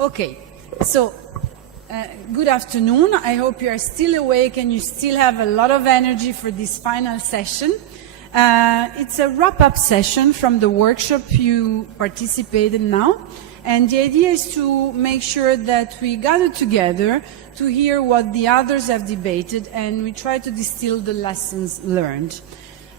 Okay, so good afternoon. I hope you are still awake and you still have a lot of energy for this final session. It's a wrap-up session from the workshop you participated in now. And the idea is to make sure that we gather together to hear what the others have debated, and we try to distill the lessons learned.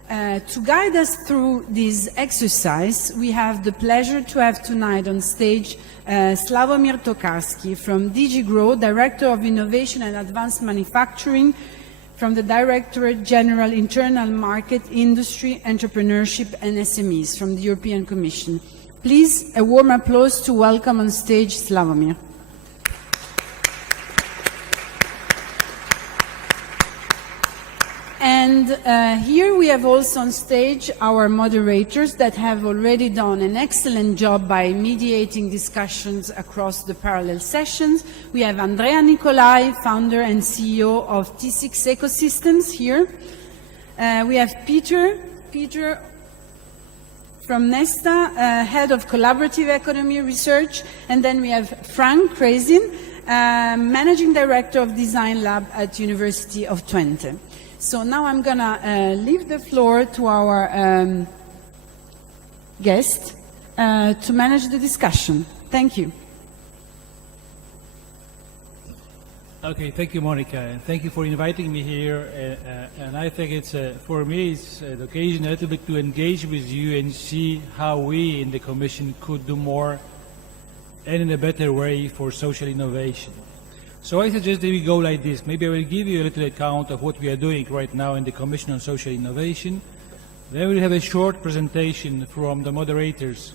To guide us through this exercise, we have the pleasure to have tonight on stage Sławomir Tokarski from DG Grow, Director of Innovation and Advanced Manufacturing, from the Directorate General Internal Market, Industry, Entrepreneurship and SMEs from the European Commission. Please, a warm applause to welcome on stage Sławomir. And here we have also on stage our moderators that have already done an excellent job by mediating discussions across the parallel sessions. We have Andrea Nicolai, founder and CEO of T6 Ecosystems here. We have Peter from Nesta, Head of Collaborative Economy Research. And then we have Frank Krasin, Managing Director of Design Lab at University of Twente. So now I'm going to leave the floor to our guest to manage the discussion. Thank you. Okay, thank you, Monica, and thank you for inviting me here. And I think it's, for me, it's an occasion a little bit to engage with you and see how we in the Commission could do more and in a better way for social innovation. So I suggest that we go like this. Maybe I will give you a little account of what we are doing right now in the Commission on Social Innovation. Then we'll have a short presentation from the moderators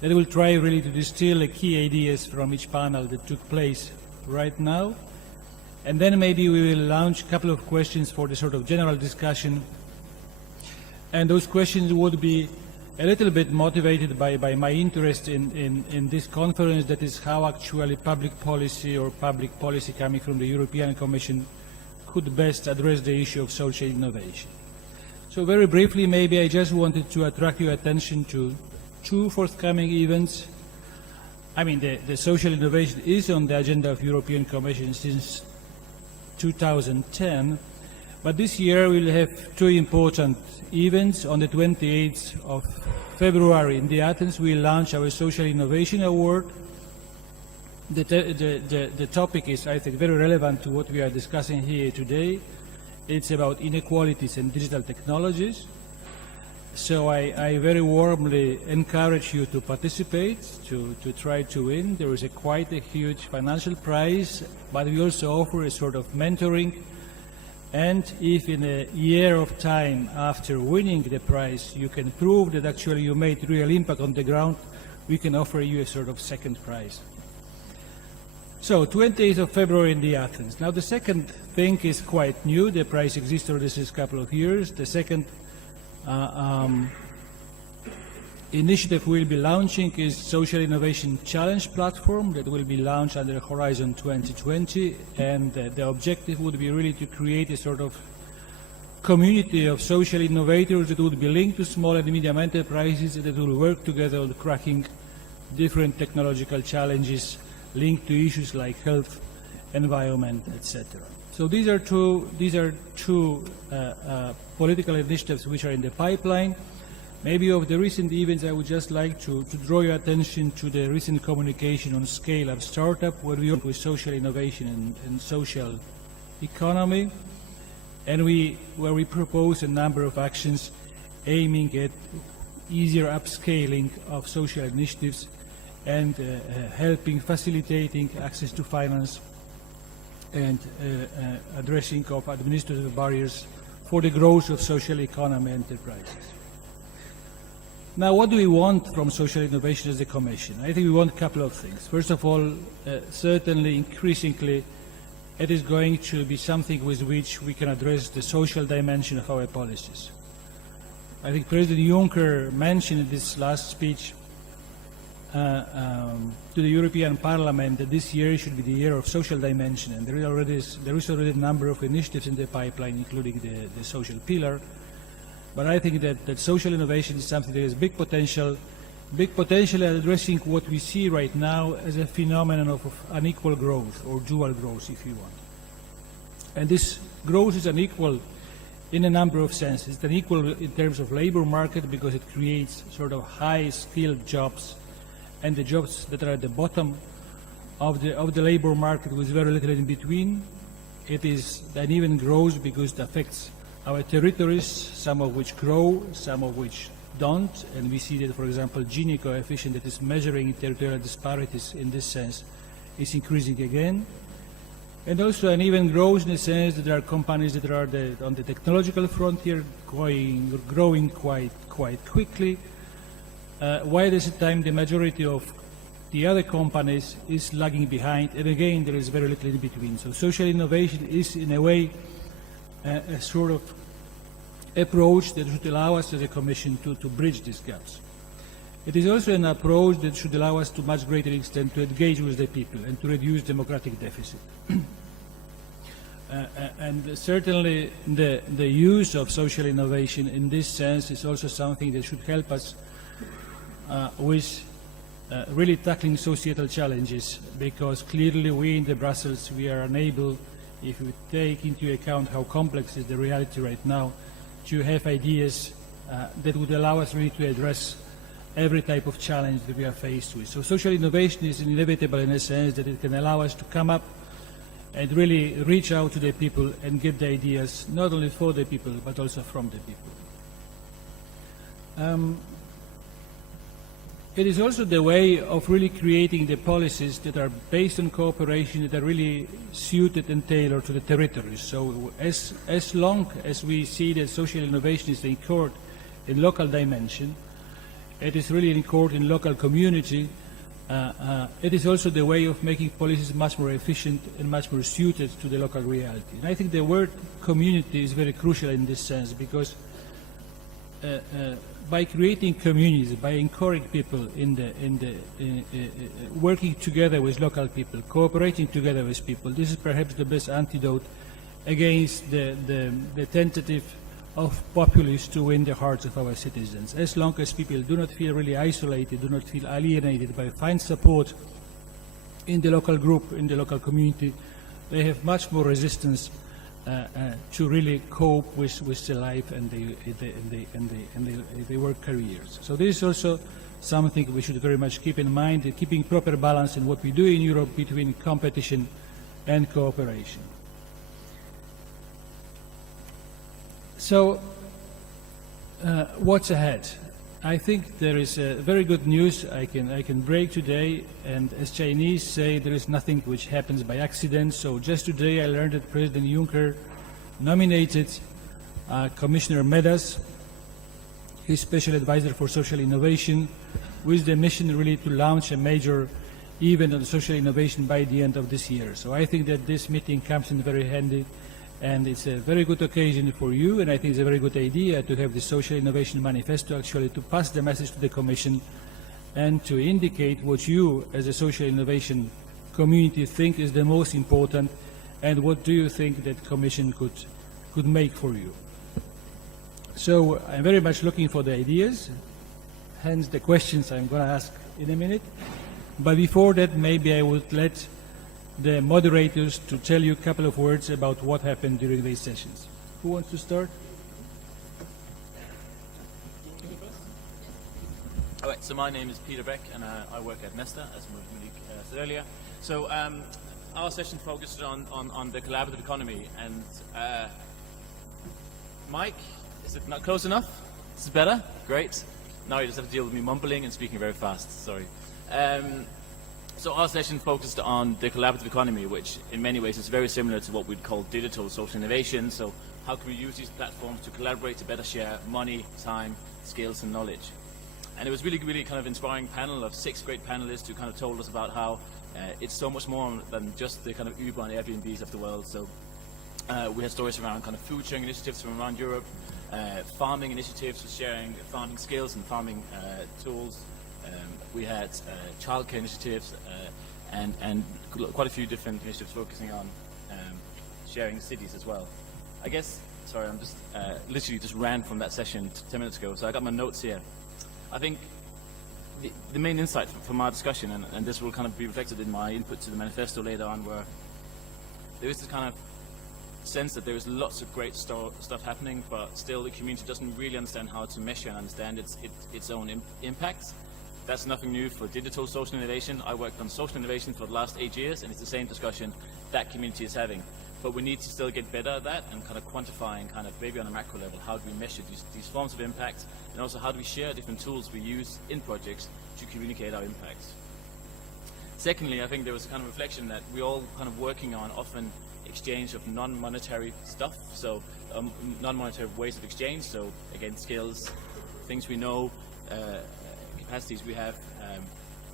that will try really to distill the key ideas from each panel that took place right now. And then maybe we will launch a couple of questions for the sort of general discussion. And those questions would be a little bit motivated by my interest in this conference, that is how actually public policy or public policy coming from the European Commission could best address the issue of social innovation. So very briefly, maybe I just wanted to attract your attention to two forthcoming events. I mean, the social innovation is on the agenda of European Commission since 2010, but this year we'll have two important events. On the 28th of February in Athens, we'll launch our Social Innovation Award. The topic is, I think, very relevant to what we are discussing here today. It's about inequalities and digital technologies. So I very warmly encourage you to participate, to try to win. There is quite a huge financial prize, but we also offer a sort of mentoring. And if in a year of time after winning the prize you can prove that actually you made real impact on the ground, we can offer you a sort of second prize. So 28th of February in Athens. Now the second thing is quite new. The prize exists already since a couple of years. The second initiative we'll be launching is Social Innovation Challenge Platform that will be launched under Horizon 2020, and the objective would be really to create a sort of community of social innovators that would be linked to small and medium enterprises that will work together on cracking different technological challenges linked to issues like health, environment, etc. So these are two political initiatives which are in the pipeline. Maybe of the recent events, I would just like to draw your attention to the recent communication on Scale-Up Startup, where we work with social innovation and social economy, and where we propose a number of actions aiming at easier upscaling of social initiatives and facilitating access to finance and addressing of administrative barriers for the growth of social economy enterprises. Now, what do we want from social innovation as a Commission? I think we want a couple of things. First of all, certainly increasingly, it is going to be something with which we can address the social dimension of our policies. I think President Juncker mentioned in this last speech to the European Parliament that this year should be the year of social dimension, and there is already a number of initiatives in the pipeline, including the social pillar. But I think that social innovation is something that has big potential big potential at addressing what we see right now as a phenomenon of unequal growth, or dual growth, if you want. And this growth is unequal in a number of senses. It's unequal in terms of labor market because it creates sort of high-skilled jobs, and the jobs that are at the bottom of the labor market with very little in between. It is uneven growth because it affects our territories, some of which grow, some of which don't, and we see that, for example, Gini coefficient that is measuring territorial disparities in this sense is increasing again. And also uneven growth in the sense that there are companies that are on the technological frontier growing quite quickly, while at the same time the majority of the other companies is lagging behind, and again there is very little in between. So social innovation is in a way a sort of approach that should allow us as a Commission to bridge these gaps. It is also an approach that should allow us to much greater extent to engage with the people and to reduce democratic deficit. And certainly the use of social innovation in this sense is also something that should help us with really tackling societal challenges, because clearly we in the Brussels, we are unable, if we take into account how complex is the reality right now, to have ideas that would allow us really to address every type of challenge that we are faced with. So social innovation is inevitable in a sense that it can allow us to come up and really reach out to the people and get the ideas not only for the people but also from the people. It is also the way of really creating the policies that are based on cooperation, that are really suited and tailored to the territories. So as long as we see that social innovation is incurred in local dimension, it is really incurred in local community, it is also the way of making policies much more efficient and much more suited to the local reality. And I think the word community is very crucial in this sense, because by creating communities, by encouraging people working together with local people, cooperating together with people, this is perhaps the best antidote against the tentative of populists to win the hearts of our citizens. As long as people do not feel really isolated, do not feel alienated, but find support in the local group, in the local community, they have much more resistance to really cope with the life and their work careers. So this is also something we should very much keep in mind, keeping proper balance in what we do in Europe between competition and cooperation. So what's ahead? I think there is very good news I can break today, and as Chinese say, there is nothing which happens by accident. So just today I learned that President Juncker nominated Commissioner Medas, his special advisor for social innovation, with the mission really to launch a major event on social innovation by the end of this year. So I think that this meeting comes in very handy, and it's a very good occasion for you, and I think it's a very good idea to have the Social Innovation Manifesto actually to pass the message to the Commission and to indicate what you as a social innovation community think is the most important, and what do you think that Commission could make for you. So I'm very much looking for the ideas, hence the questions I'm going to ask in a minute. But before that, maybe I would let the moderators to tell you a couple of words about what happened during these sessions. Who wants to start? All right, so my name is Peter Beck, and I work at Nesta, as Monique said earlier. So our session focused on the collaborative economy, and Mike, is it not close enough? Is it better? Great. Now you just have to deal with me mumbling and speaking very fast, sorry. So our session focused on the collaborative economy, which in many ways is very similar to what we'd call digital social innovation. So how can we use these platforms to collaborate to better share money, time, skills and knowledge? And it was really kind of inspiring panel of 6 great panelists who kind of told us about how it's so much more than just the kind of Uber and Airbnbs of the world. So we had stories around kind of food sharing initiatives from around Europe, farming initiatives for sharing farming skills and farming tools. We had childcare initiatives and quite a few different initiatives focusing on sharing cities as well. I guess, sorry, I'm just literally just ran from that session 10 minutes ago, so I got my notes here. I think the main insight from our discussion, and this will kind of be reflected in my input to the manifesto later on, where there is this kind of sense that there is lots of great stuff happening, but still the community doesn't really understand how to measure and understand its own impact. That's nothing new for digital social innovation. I worked on social innovation for the last 8 years, and it's the same discussion that community is having. But we need to still get better at that and kind of quantifying, kind of maybe on a macro level, how do we measure these forms of impact, and also how do we share different tools we use in projects to communicate our impacts. Secondly, I think there was a kind of reflection that we're all kind of working on often exchange of non-monetary stuff, so non-monetary ways of exchange, so again, skills, things we know, capacities we have,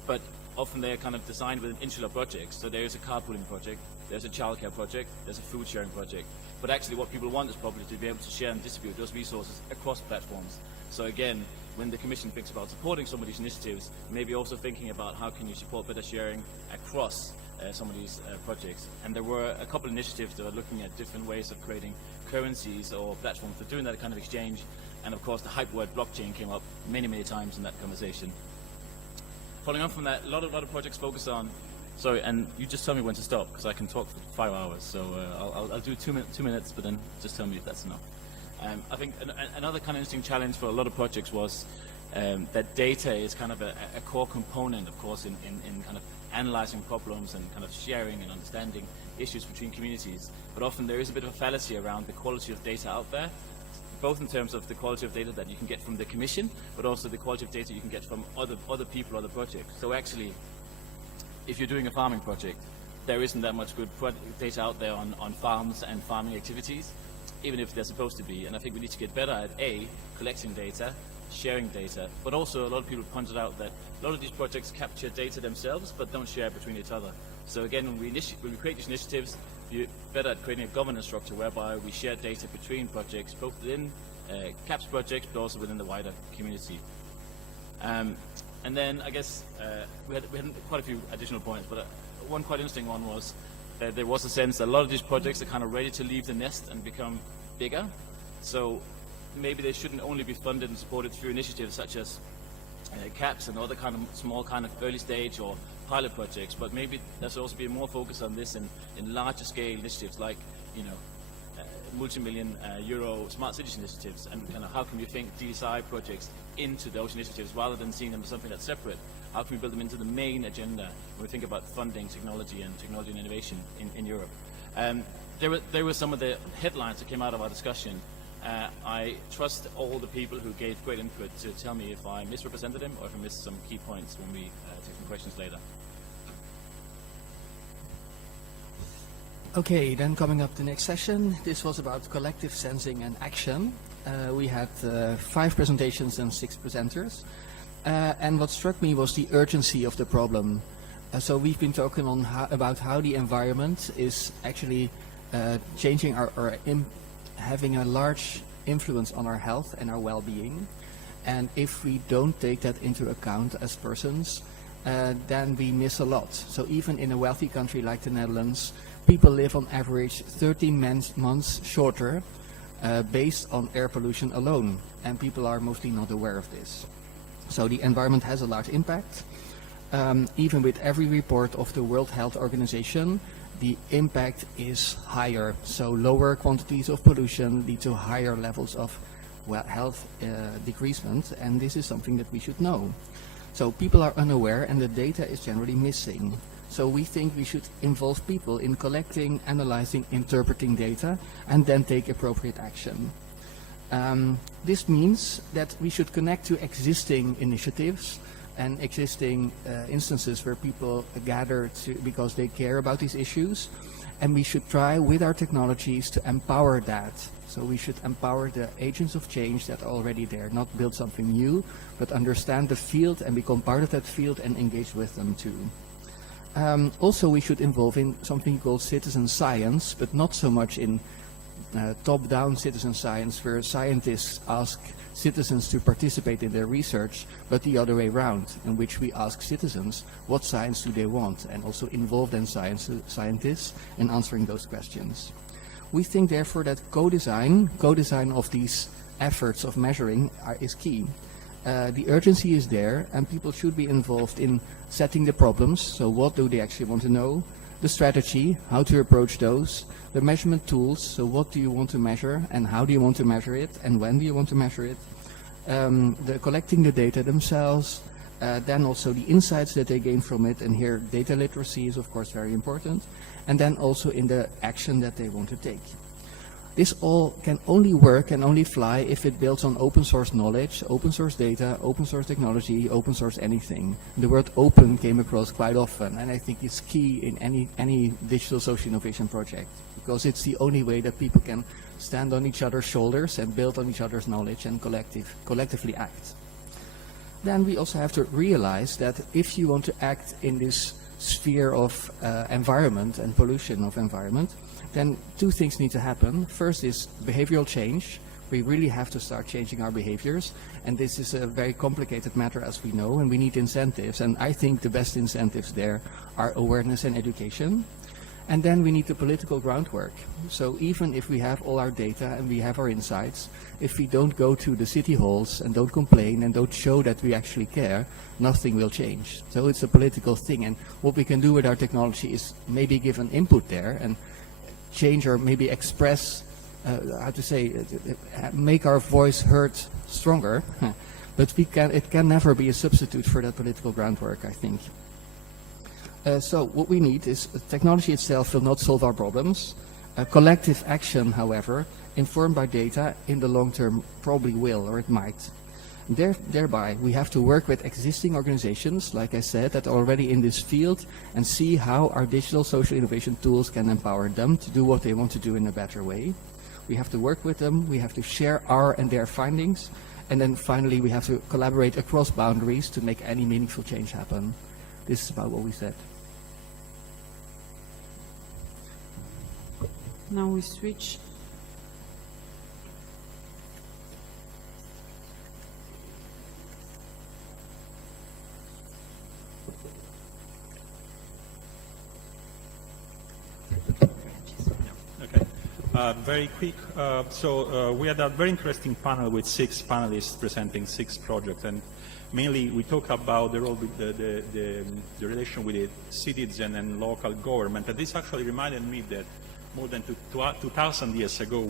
but often they're kind of designed with insular projects. So there's a carpooling project, there's a childcare project, there's a food sharing project, but actually what people want is probably to be able to share and distribute those resources across platforms. So again, when the Commission thinks about supporting some of these initiatives, maybe also thinking about how can you support better sharing across some of these projects. And there were a couple of initiatives that are looking at different ways of creating currencies or platforms for doing that kind of exchange. And of course, the hype word blockchain came up many, many times in that conversation. Following on from that, a lot of projects focus on, sorry, and you just tell me when to stop, because I can talk for 5 hours. So I'll do 2 minutes, but then just tell me if that's enough. I think another kind of interesting challenge for a lot of projects was that data is kind of a core component, of course, in kind of analyzing problems and kind of sharing and understanding issues between communities. But often there is a bit of a fallacy around the quality of data out there, both in terms of the quality of data that you can get from the Commission, but also the quality of data you can get from other people, other projects. So actually, if you're doing a farming project, there isn't that much good data out there on farms and farming activities, even if they're supposed to be. And I think we need to get better at collecting data, sharing data, but also a lot of people pointed out that a lot of these projects capture data themselves, but don't share between each other. So again, when we create these initiatives, we're better at creating a governance structure whereby we share data between projects, both within CAPS projects, but also within the wider community. And then I guess we had quite a few additional points, but one quite interesting one was that there was a sense that a lot of these projects are kind of ready to leave the nest and become bigger. So maybe they shouldn't only be funded and supported through initiatives such as CAPS and other kind of small kind of early stage or pilot projects, but maybe there should also be more focus on this in larger scale initiatives like, you know, multi-million euro smart cities initiatives, and kind of how can we think DSI projects into those initiatives rather than seeing them as something that's separate. How can we build them into the main agenda when we think about funding technology and innovation in Europe? There were some of the headlines that came out of our discussion. I trust all the people who gave great input to tell me if I misrepresented them or if I missed some key points when we take some questions later. Okay, then coming up the next session, this was about collective sensing and action. We had 5 presentations and 6 presenters. And what struck me was the urgency of the problem. So we've been talking about how the environment is actually changing having a large influence on our health and our well-being. And if we don't take that into account as persons, then we miss a lot. So even in a wealthy country like the Netherlands, people live on average 13 months shorter based on air pollution alone. And people are mostly not aware of this. So the environment has a large impact. Even with every report of the World Health Organization, the impact is higher. So lower quantities of pollution lead to higher levels of health decreasement, and this is something that we should know. So people are unaware and the data is generally missing. So we think we should involve people in collecting, analyzing, interpreting data, and then take appropriate action. This means that we should connect to existing initiatives and existing instances where people gather because they care about these issues, and we should try with our technologies to empower that. So we should empower the agents of change that are already there, not build something new, but understand the field and become part of that field and engage with them too. Also, we should involve in something called citizen science, but not so much in top-down citizen science, where scientists ask citizens to participate in their research, but the other way around, in which we ask citizens what science do they want, and also involve then scientists in answering those questions. We think therefore that co-design of these efforts of measuring is key. The urgency is there, and people should be involved in setting the problems. So what do they actually want to know? The strategy, how to approach those. The measurement tools, so what do you want to measure, and how do you want to measure it, and when do you want to measure it? The collecting the data themselves, then also the insights that they gain from it, and here data literacy is of course very important, and then also in the action that they want to take. This all can only work and only fly if it builds on open source knowledge, open source data, open source technology, open source anything. The word open came across quite often, and I think it's key in any digital social innovation project, because it's the only way that people can stand on each other's shoulders and build on each other's knowledge and collectively act. Then we also have to realize that if you want to act in this sphere of environment and pollution of environment, then two things need to happen. First is behavioral change. We really have to start changing our behaviors, and this is a very complicated matter, as we know, and we need incentives, and I think the best incentives there are awareness and education. And then we need the political groundwork. So even if we have all our data and we have our insights, if we don't go to the city halls and don't complain and don't show that we actually care, nothing will change. So it's a political thing, and what we can do with our technology is maybe give an input there and change or maybe express, make our voice heard stronger, but it can never be a substitute for that political groundwork, I think. So what we need is technology itself will not solve our problems. Collective action, however, informed by data in the long term probably will, or it might. Thereby, we have to work with existing organizations, like I said, that are already in this field, and see how our digital social innovation tools can empower them to do what they want to do in a better way. We have to work with them, we have to share our and their findings, and then finally we have to collaborate across boundaries to make any meaningful change happen. This is about what we said. Now we switch. Very quick. We had a very interesting panel with 6 panelists presenting 6 projects, and mainly we talk about the role with the relation with the citizen and local government. And this actually reminded me that more than 2,000 years ago,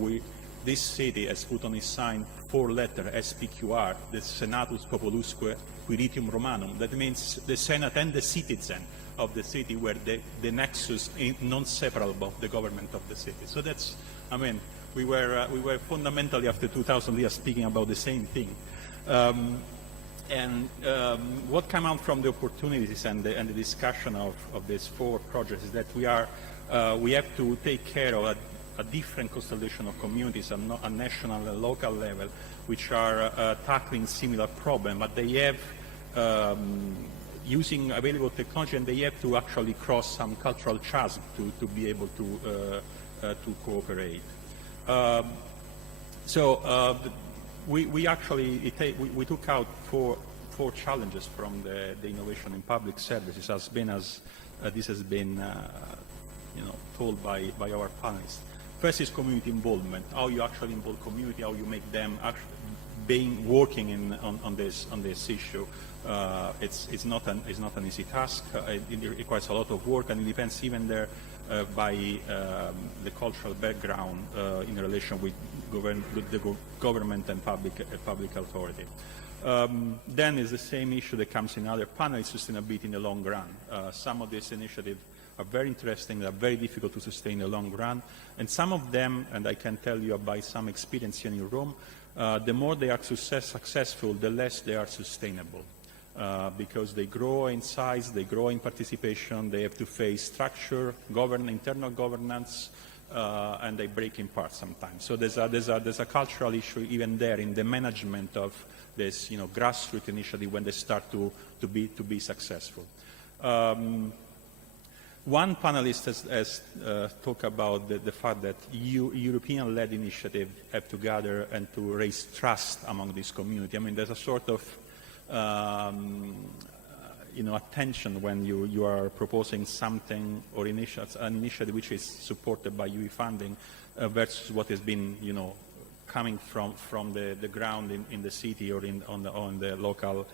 this city has put on its sign 4-letter SPQR, the Senatus Populusque Quiritium Romanum. That means the Senate and the citizen of the city were the nexus non-separable of the government of the city. So that's, I mean, we were fundamentally after 2,000 years speaking about the same thing. What came out from the opportunities and the discussion of these 4 projects is that we have to take care of a different constellation of communities on a national and local level, which are tackling similar problems, but they have using available technology, and they have to actually cross some cultural chasm to be able to cooperate. We took out four challenges from the innovation in public services, this has been told by our panelists. First is community involvement, how you actually involve community, how you make them actually working on this issue. It's not an easy task. It requires a lot of work, and it depends even there by the cultural background in relation with the government and public authority. Then is the same issue that comes in other panels, sustainability in the long run. Some of these initiatives are very interesting, they are very difficult to sustain in the long run, and some of them, and I can tell you by some experience here in Rome, the more they are successful, the less they are sustainable. Because they grow in size, they grow in participation, they have to face structure, internal governance, and they break in parts sometimes. So there's a cultural issue even there in the management of this, grassroots initiative when they start to be successful. One panelist has talked about the fact that European-led initiatives have to gather and to raise trust among this community. I mean, there's a sort of attention when you are proposing something or an initiative which is supported by UE funding versus what has been, coming from the ground in the city or on the local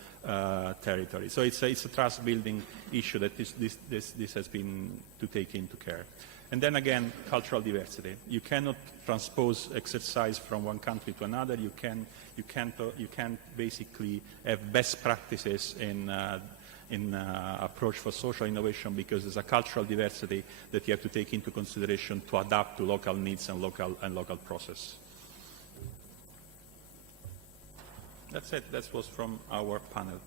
territory. So it's a trust-building issue that this has been to take into care. And then again, cultural diversity. You cannot transpose exercise from one country to another. You can't basically have best practices in approach for social innovation, because there's a cultural diversity that you have to take into consideration to adapt to local needs and local process. That's it. That was from our panel.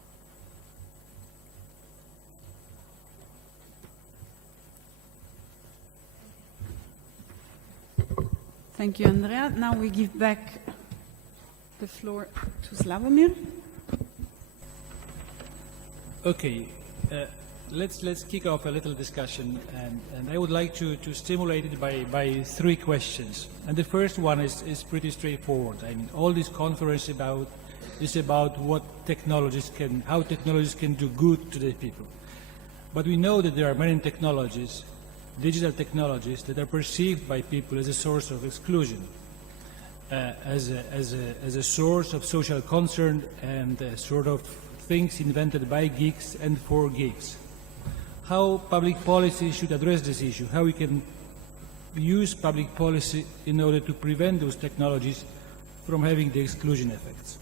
Thank you, Andrea. Now we give back the floor to Slavomir. Okay, let's kick off a little discussion, and I would like to stimulate it by three questions. And the first one is pretty straightforward. I mean, all this conference is about how technologies can do good to the people. But we know that there are many technologies, digital technologies, that are perceived by people as a source of exclusion, as a source of social concern, and a sort of things invented by geeks and for geeks. How public policy should address this issue, how we can use public policy in order to prevent those technologies from having the exclusion effects.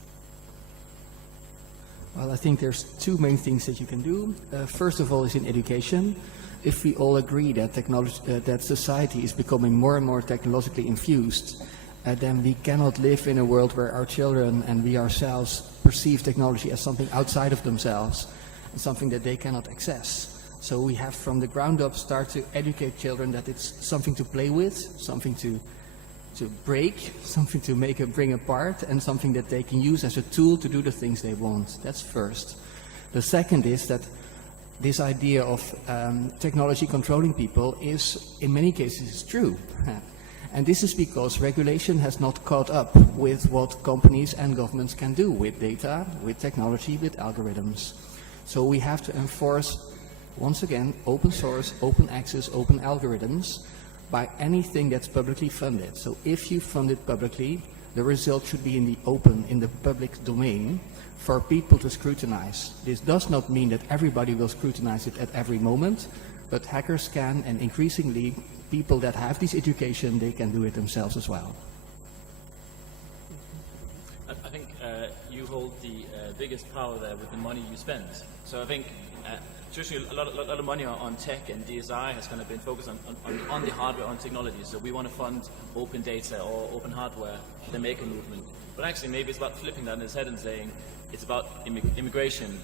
Well, I think there's two main things that you can do. First of all is in education. If we all agree that that society is becoming more and more technologically infused, then we cannot live in a world where our children and we ourselves perceive technology as something outside of themselves and something that they cannot access. So we have from the ground up start to educate children that it's something to play with, something to break, something to bring apart, and something that they can use as a tool to do the things they want. That's first. The second is that this idea of technology controlling people is, in many cases, true. And this is because regulation has not caught up with what companies and governments can do with data, with technology, with algorithms. So we have to enforce, once again, open source, open access, open algorithms by anything that's publicly funded. So if you fund it publicly, the result should be in the open, in the public domain for people to scrutinize. This does not mean that everybody will scrutinize it at every moment, but hackers can, and increasingly people that have this education, they can do it themselves as well. I think you hold the biggest power there with the money you spend. So I think traditionally a lot of money on tech, and DSI has kind of been focused on the hardware, on technology. So we want to fund open data or open hardware, the maker movement. But actually maybe it's about flipping that on its head and saying it's about immigration,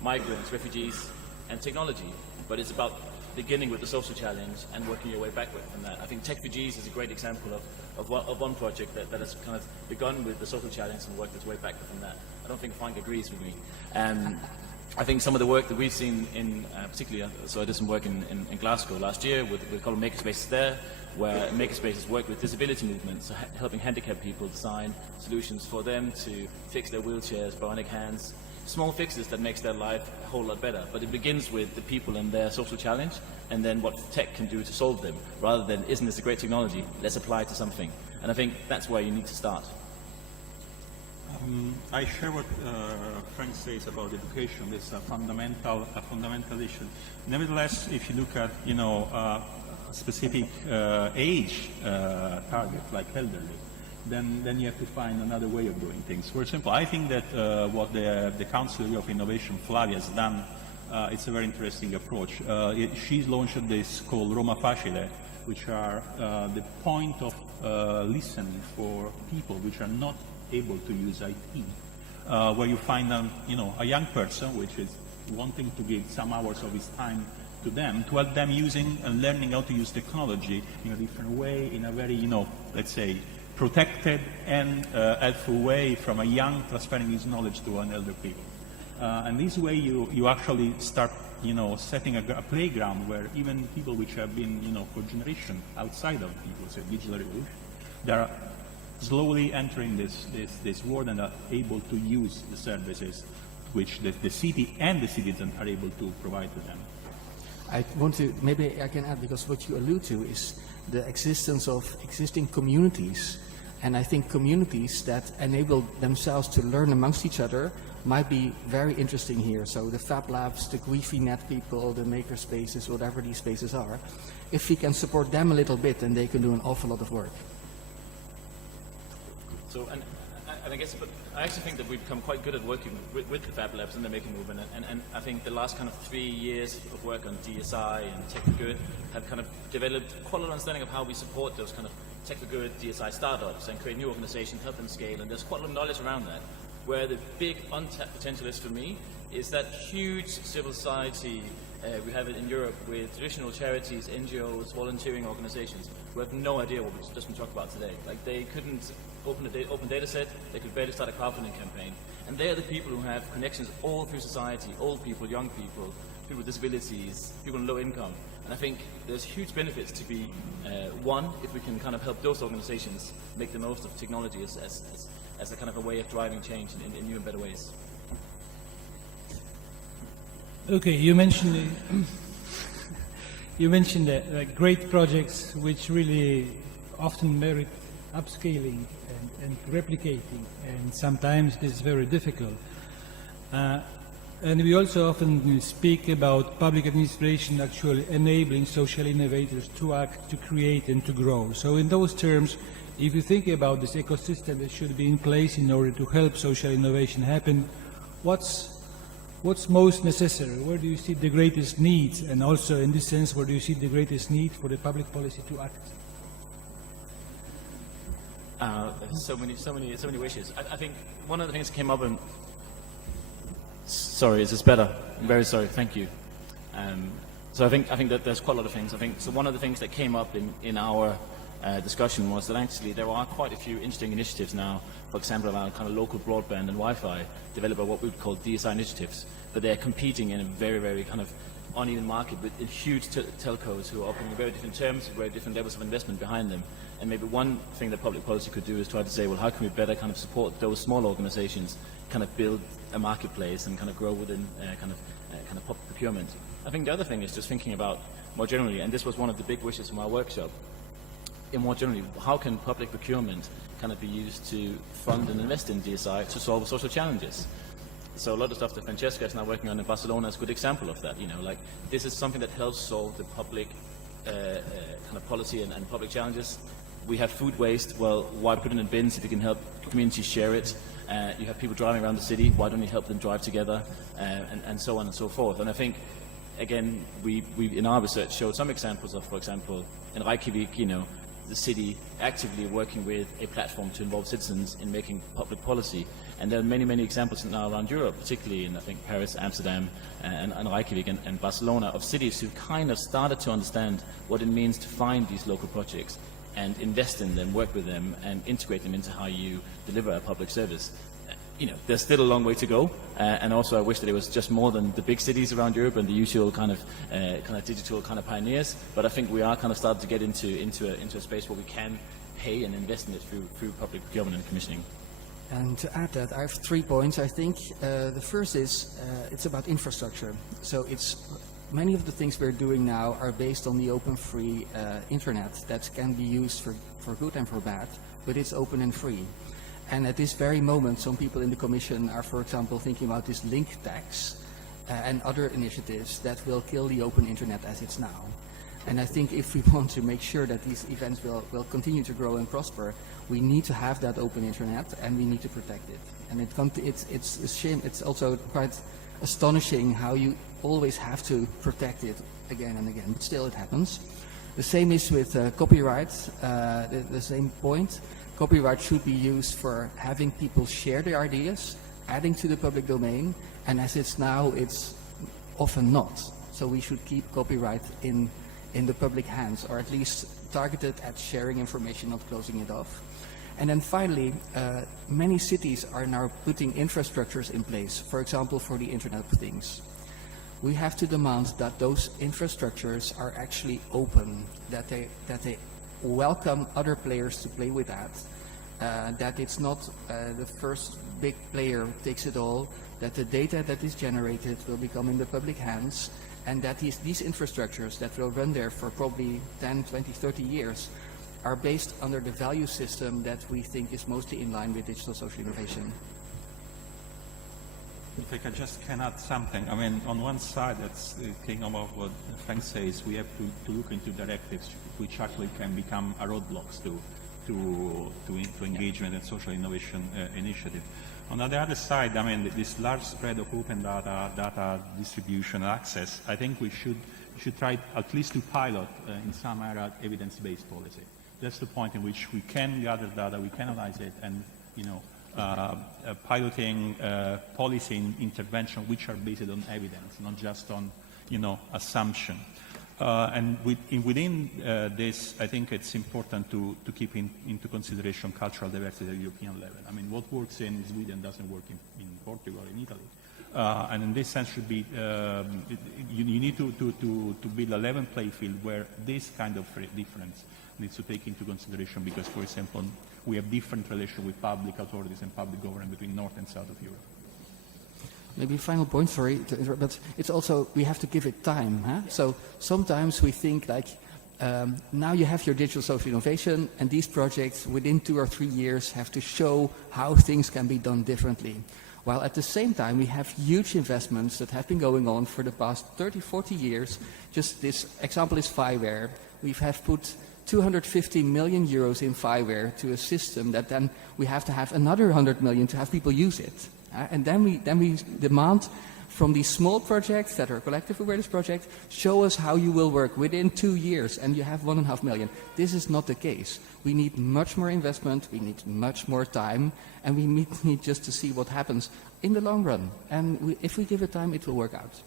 migrants, refugees, and technology. But it's about beginning with the social challenge and working your way backward from that. I think Tech Refugees is a great example of one project that has kind of begun with the social challenge and worked its way backward from that. I don't think Frank agrees with me. I think some of the work that we've seen in, particularly, so I did some work in Glasgow last year with called Makerspaces there, where Makerspaces work with disability movements, so helping handicapped people design solutions for them to fix their wheelchairs, bionic hands, small fixes that makes their life a whole lot better. But it begins with the people and their social challenge, and then what tech can do to solve them, rather than, isn't this a great technology, let's apply it to something. And I think that's where you need to start. I share what Frank says about education. It's a fundamental issue. Nevertheless, if you look at a specific age target, like elderly, then you have to find another way of doing things. For example, I think that what the Council of Innovation, Flavia, has done, it's a very interesting approach. She's launched this called Roma Facile, which are the point of listening for people which are not able to use IT, where you find a young person which is wanting to give some hours of his time to them, to help them using and learning how to use technology in a different way, in a very, let's say, protected and helpful way, from a young transferring his knowledge to an elder people. And this way you actually start, setting a playground where even people which have been, for generations outside of people's digital revolution, they are slowly entering this world and are able to use the services which the city and the citizens are able to provide to them. I want to, maybe I can add, because what you allude to is the existence of existing communities And I think communities that enable themselves to learn amongst each other might be very interesting here. So the Fab Labs, the GuiFiNet people, the maker spaces, whatever these spaces are, if we can support them a little bit, then they can do an awful lot of work. So, and I guess, but I actually think that we've become quite good at working with the Fab Labs and the making movement, and I think the last kind of 3 years of work on DSI and Tech for Good have kind of developed quite a lot of understanding of how we support those kind of Tech for Good DSI startups and create new organizations, help them scale, and there's quite a lot of knowledge around that. Where the big untapped potential is for me is that huge civil society we have it in Europe with traditional charities, NGOs, volunteering organizations who have no idea what we've just been talking about today. Like they couldn't open open data set, they could barely start a crowdfunding campaign. And they are the people who have connections all through society, old people, young people, people with disabilities, people on low income. And I think there's huge benefits to be, one, if we can kind of help those organizations make the most of technology as a kind of a way of driving change in new and better ways. Okay, you mentioned great projects which really often merit upscaling and replicating, and sometimes this is very difficult. And we also often speak about public administration actually enabling social innovators to act, to create, and to grow. So in those terms, if you think about this ecosystem that should be in place in order to help social innovation happen, what's most necessary? Where do you see the greatest needs? And also, in this sense, where do you see the greatest need for the public policy to act? So many wishes. I think one of the things that came up and sorry, is this better? I'm very sorry. Thank you. So I think that there's quite a lot of things. I think so. One of the things that came up in our discussion was that actually there are quite a few interesting initiatives now, for example, around kind of local broadband and Wi-Fi, developed by what we would call DSI initiatives, but they're competing in a very, very kind of uneven market with huge telcos who are offering very different terms, very different levels of investment behind them. And maybe one thing that public policy could do is try to say, well, how can we better kind of support those small organizations, kind of build a marketplace and kind of grow within kind of public procurement. I think the other thing is just thinking about more generally, and this was one of the big wishes from our workshop, and more generally, how can public procurement kind of be used to fund and invest in DSI to solve social challenges? So a lot of stuff that Francesca is now working on in Barcelona is a good example of that. You know, like this is something that helps solve the public kind of policy and public challenges. We have food waste. Well, why put it in bins if you can help communities share it? You have people driving around the city. Why don't you help them drive together? And so on and so forth. And I think, again, we in our research showed some examples of, for example, in Reykjavik, you know, the city actively working with a platform to involve citizens in making public policy. And there are many, many examples now around Europe, particularly in, I think, Paris, Amsterdam, and Reykjavik and Barcelona, of cities who kind of started to understand what it means to find these local projects and invest in them, work with them, and integrate them into how you deliver a public service. You know, there's still a long way to go, and also I wish that it was just more than the big cities around Europe and the usual kind of digital kind of pioneers. But I think we are kind of starting to get into a space where we can pay and invest in it through public procurement and commissioning. And to add that, I have 3 points, I think. The first is, it's about infrastructure. So many of the things we're doing now are based on the open free internet that can be used for good and for bad, but it's open and free. And at this very moment, some people in the Commission are, for example, thinking about this link tax and other initiatives that will kill the open internet as it's now. And I think if we want to make sure that these events will continue to grow and prosper, we need to have that open internet and we need to protect it. And it's a shame, it's also quite astonishing how you always have to protect it again and again, but still it happens. The same is with copyright, the same point. Copyright should be used for having people share their ideas, adding to the public domain, and as it's now, it's often not. So we should keep copyright in the public hands, or at least targeted at sharing information, not closing it off. And then finally, many cities are now putting infrastructures in place, for example, for the Internet of Things. We have to demand that those infrastructures are actually open, that they welcome other players to play with that it's not the first big player who takes it all, that the data that is generated will become in the public hands, and that these infrastructures that will run there for probably 10, 20, 30 years are based under the value system that we think is mostly in line with digital social innovation. If I can just can add something, I mean, on one side, that's thinking about what Frank says, we have to look into directives which actually can become a roadblocks to engagement and social innovation initiative. On the other side, I mean, this large spread of open data distribution and access, I think we should try at least to pilot in some area evidence-based policy. That's the point in which we can gather data, we can analyze it, and piloting policy intervention which are based on evidence, not just on assumption. And within this, I think it's important to keep into consideration cultural diversity at the European level. I mean, what works in Sweden doesn't work in Portugal, in Italy. And in this sense, should be you need to build a level play field where this kind of difference needs to take into consideration because, for example, we have different relations with public authorities and public government between North and South of Europe. Maybe a final point, sorry, but it's also, we have to give it time. Huh? So sometimes we think like, now you have your digital social innovation and these projects within 2 or 3 years have to show how things can be done differently. While at the same time we have huge investments that have been going on for the past 30, 40 years. Just this example is Fireware. We have put 250 million euros in Fireware to a system that then we have to have another 100 million to have people use it. And then we demand from these small projects that are collective awareness projects, show us how you will work within 2 years and you have 1.5 million. This is not the case. We need much more investment, we need much more time, and we need just to see what happens in the long run. And if we give it time, it will work out.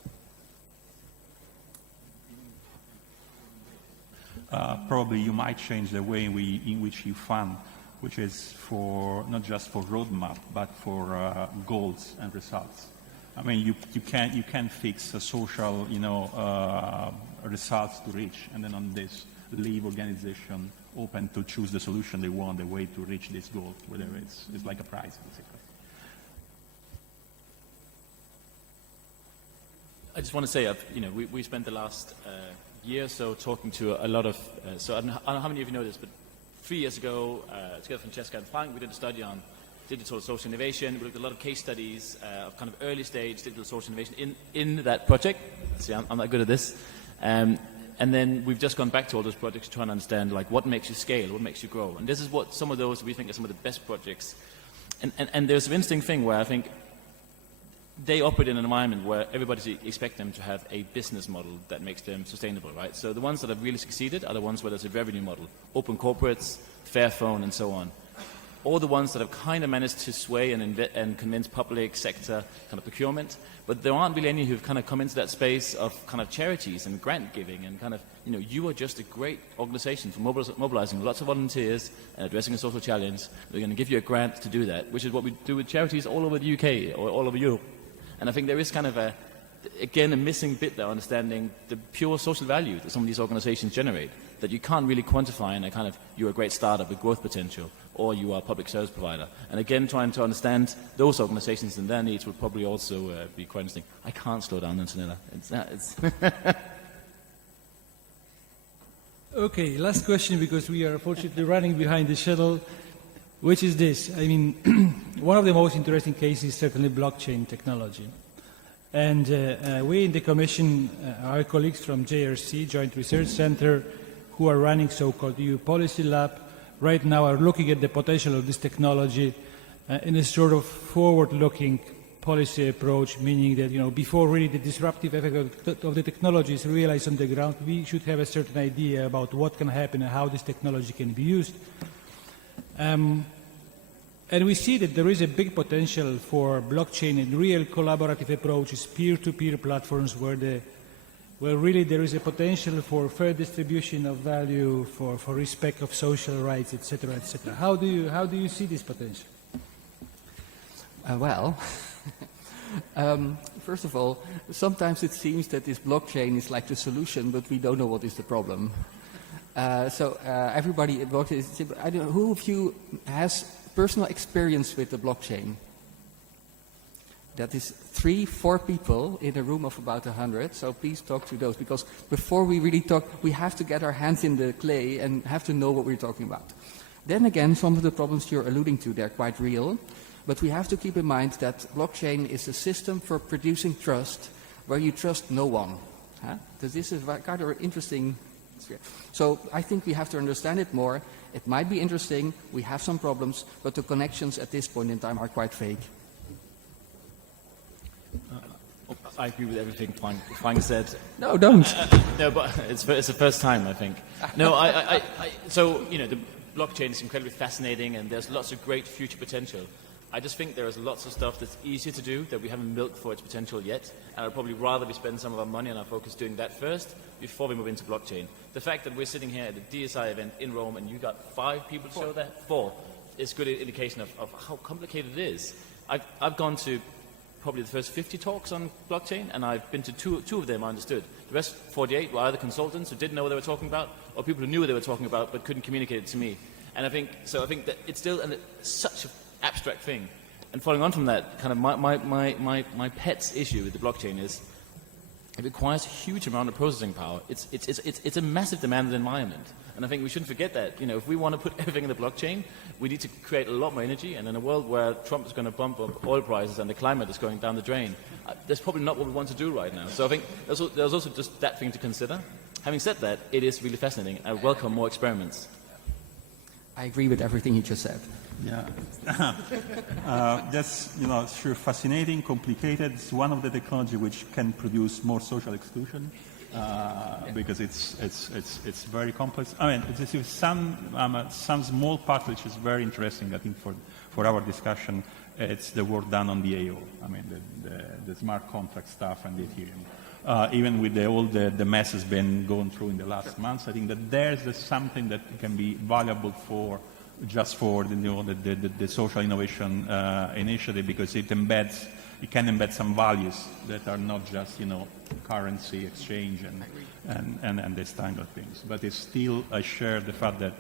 Probably you might change the way in which you fund, which is for not just for roadmap, but for goals and results. I mean, you can fix a social, results to reach, and then on this, leave organization open to choose the solution they want, the way to reach this goal, whether it's like a prize, basically. I just want to say, we spent the last year or so talking to a lot of, so I don't know how many of you know this, but 3 years ago, together with Francesca and Frank, we did a study on digital social innovation. We looked at a lot of case studies of kind of early stage digital social innovation in that project. See, I'm not good at this. And then we've just gone back to all those projects to try and understand like what makes you scale, what makes you grow. And this is what some of those we think are some of the best projects. And there's an interesting thing where I think they operate in an environment where everybody's expecting them to have a business model that makes them sustainable, right? So the ones that have really succeeded are the ones where there's a revenue model, open corporates, Fairphone, and so on. All the ones that have kind of managed to sway and convince public sector kind of procurement, but there aren't really any who've kind of come into that space of kind of charities and grant giving and kind of, you are just a great organization for mobilizing lots of volunteers and addressing a social challenge. We're going to give you a grant to do that, which is what we do with charities all over the UK or all over Europe. And I think there is kind of a missing bit there, understanding the pure social value that some of these organizations generate, that you can't really quantify in a kind of, you're a great startup with growth potential, or you are a public service provider. And again, trying to understand those organizations and their needs would probably also be quite interesting. I can't slow down, Antonella. Okay, last question, because we are unfortunately running behind the schedule, which is this. I mean, one of the most interesting cases is certainly blockchain technology. And we in the Commission, our colleagues from JRC, Joint Research Center, who are running so-called EU Policy Lab, right now are looking at the potential of this technology in a sort of forward-looking policy approach, meaning that, before really the disruptive effect of the technology is realized on the ground, we should have a certain idea about what can happen and how this technology can be used. And we see that there is a big potential for blockchain and real collaborative approaches, peer-to-peer platforms where really there is a potential for fair distribution of value, for respect of social rights, etc., etc. How do you see this potential? First of all, sometimes it seems that this blockchain is like the solution, but we don't know what is the problem. Everybody at blockchain is, I don't know, who of you has personal experience with the blockchain? That is 3-4 people in a room of about 100, so please talk to those, because before we really talk, we have to get our hands in the clay and have to know what we're talking about. Then again, some of the problems you're alluding to, they're quite real, but we have to keep in mind that blockchain is a system for producing trust where you trust no one. Huh? This is kind of interesting. So I think we have to understand it more. It might be interesting, we have some problems, but the connections at this point in time are quite fake. I agree with everything Fang said. No, don't. No, but it's the first time, I think. No, so, you know, the blockchain is incredibly fascinating and there's lots of great future potential. I just think there is lots of stuff that's easier to do that we haven't milked for its potential yet, and I'd probably rather we spend some of our money and our focus doing that first before we move into blockchain. The fact that we're sitting here at the DSI event in Rome and you got 5 people to show that, 4, is a good indication of how complicated it is. I've gone to probably the first 50 talks on blockchain, and I've been to two of them I understood. The rest 48 were either consultants who didn't know what they were talking about, or people who knew what they were talking about but couldn't communicate it to me. And I think that it's still such an abstract thing. And following on from that, kind of my pet's issue with the blockchain is it requires a huge amount of processing power. It's a massive demanded environment. And I think we shouldn't forget that, you know, if we want to put everything in the blockchain, we need to create a lot more energy. And in a world where Trump is going to bump up oil prices and the climate is going down the drain, that's probably not what we want to do right now. So I think there's also just that thing to consider. Having said that, it is really fascinating. I welcome more experiments. I agree with everything you just said. Yeah, that's, you know, sure fascinating, complicated. It's one of the technology which can produce more social exclusion because it's very complex. I mean, this is some small part which is very interesting. I think for our discussion, it's the work done on the AO. I mean, the smart contract stuff and the Ethereum. Even with all the mess has been going through in the last months, I think that there's something that can be valuable for the social innovation initiative, because it can embed some values that are not just, you know, currency exchange and this kind of things. But it's still, I share the fact that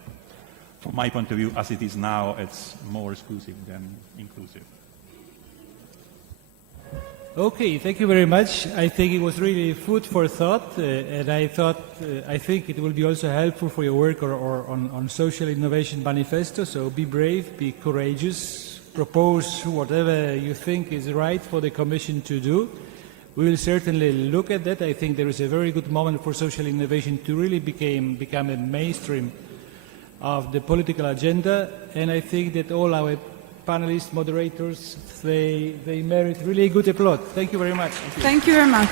from my point of view, as it is now, it's more exclusive than inclusive. Okay, thank you very much. I think it was really food for thought, and I think it will be also helpful for your work or on social innovation manifesto. So be brave, be courageous, propose whatever you think is right for the Commission to do. We will certainly look at that. I think there is a very good moment for social innovation to really become a mainstream of the political agenda, and I think that all our panelists, moderators, they merit really good applause. Thank you very much. Thank you very much.